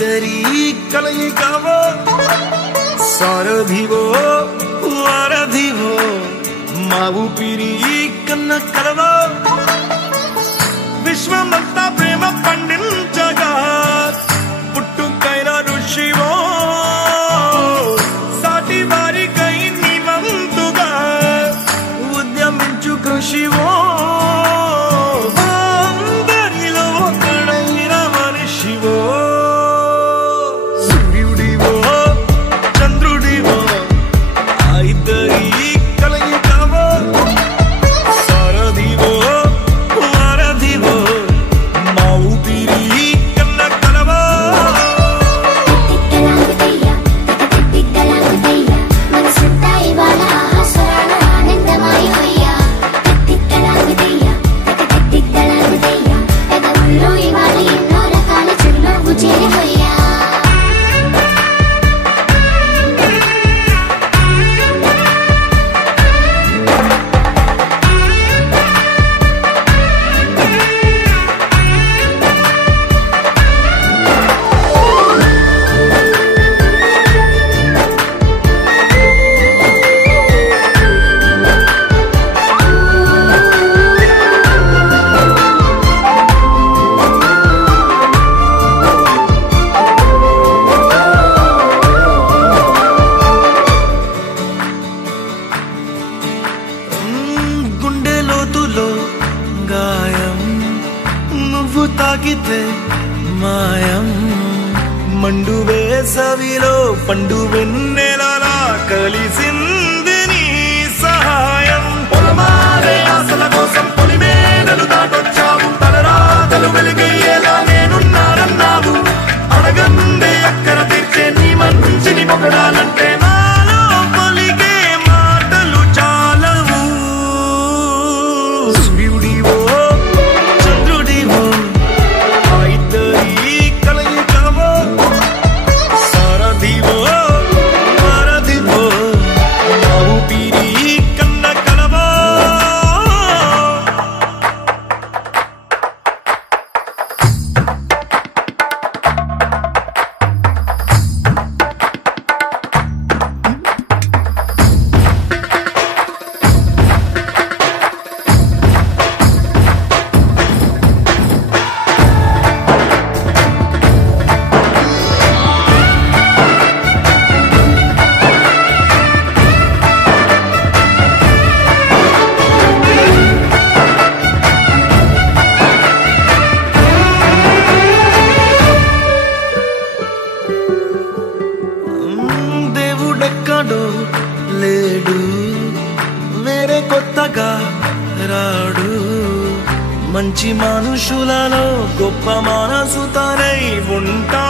ఇద్దరి కలయికవో సారథివో వారధివో మా ఊపిరి కన్న కలవో విశ్వమంతా ప్రేమ పండించగా పుట్టుకైన ఋషివో సాటి వారికై నివంతుగా ఉద్యమించు కృషివో అందరిలో ఒకడైన మనిషివో సూర్యుడివో చంద్రుడివో ఆ ఇద్దరి కలయికవో సారథివో వారధివో మా ఊపిరి కన్న కలవో గాయం నువ్వు తాకితే మాయం మండు వేసవిలో పండు వెన్నెలలా కలిసింది నీ సహాయం పొలమారే ఆశల కోసం పొలిమేడలు దాటొచ్చావు తలరాతలు వెలిగయ్యేలా నేనున్నారన్నావు అడగందే అక్కర తీర్చే నీ మంచిని పొగడాలంటే నాలో పలికే మాటలు చాలవు సూర్యుడివో చంద్రుడివో ఆ ఇద్దరి కలయికవో సారథివో వారధివో మా ఊపిరి కన్న కలవో దేవుడెక్కడో లేడు వేరే కొత్తగా రాడు మంచి మనుషులలో గొప్ప మనసు తనై ఉంటా